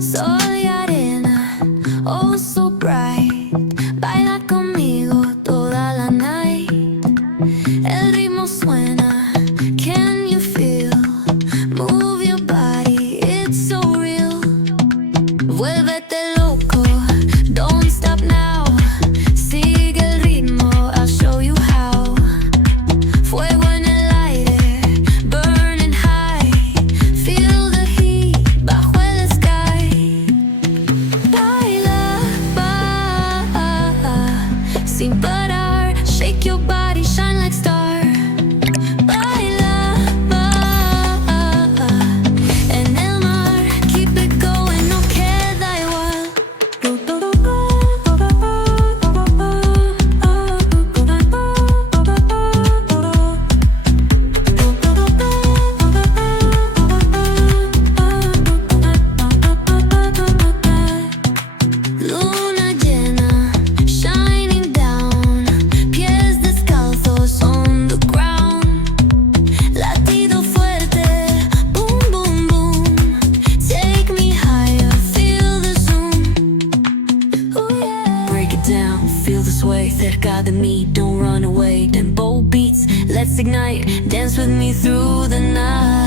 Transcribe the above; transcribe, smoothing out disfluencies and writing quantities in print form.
Soy arena, oh so bright. Baila conmigo toda la night. El ritmo suena, can you feel? Move your body, it's so real. Vuélvete loco, don't stop now. Sigue el ritmo, I'll show you how. Fuego en el aire, burning high. Feel the heat bajo el sky. Baila, sin parar. Shake your body, shine like star. Baila, en el mar. Keep it going, no queda igual. Luna llena, shining down. Pies descalzos on the ground. Latido fuerte, boom, boom, boom. Take me higher, feel the zoom. Ooh, yeah. Break it down, feel the sway. Cerca de mí, don't run away. Tempo beats, let's ignite. Dance with me through the night.